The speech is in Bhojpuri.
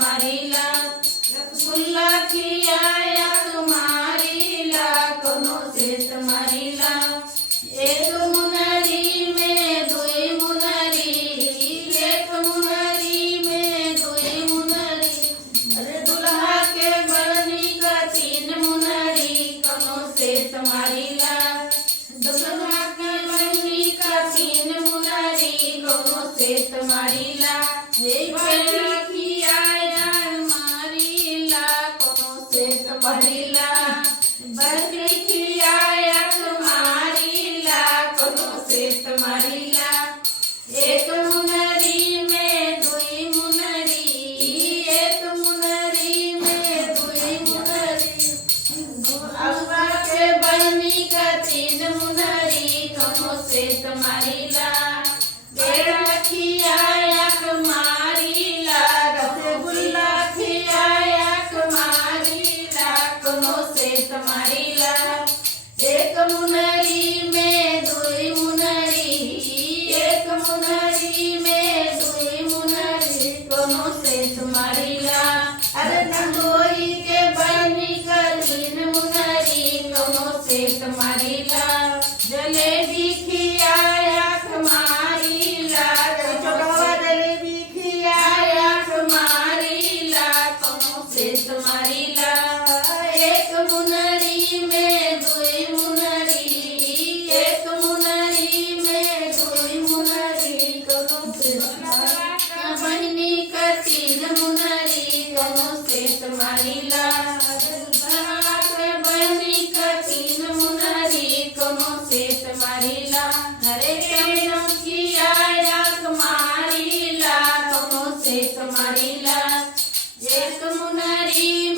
मारीला रसगुल्ला खियाया तुम्हारीला कोनो सेत मारीला एक मुनरी में दुई मुनरी एक मुनरी में दुई मुनरी अरे दुल्हा के बरनी का तीन मुनरी कोनो सेत मारीला दुल्हा के बरनी का तीन मुनरी कोनो सेत मारीला मारीला बकरी खियाया मारीला कोनो सेत मारीला एक मुनरी में दुई मुनरी एक मुनरी में दुई मुनरी अब्बा के बहनी का तीन मुनरी कोनो सेत मारीला बेड़ा खियाया मारीला रसगुल्ला खियाया मारीला कोनो सेत मारीला एक मुनरी में दुई मुनरी एक मुनरी में दुई मुनरी कोनो सेत मारीला अरे नंदोई के बनी का तीन मुनरी कोनो सेत मारीला जलेबी खियाया मारीला छोटा जलेबी खियाया मारीला कोनो सेत मारीला एक मुनरी में दुई मुनरी एक मुनरी में दुई मुनरी कोनो सेत बहनी का तीन मुनरी कोनो सेत मारीला बहनी का तीन मुनरी कोनो सेत मारीला हरे कमलों की आया मारीला कोनो सेत मारीला एक मुनरी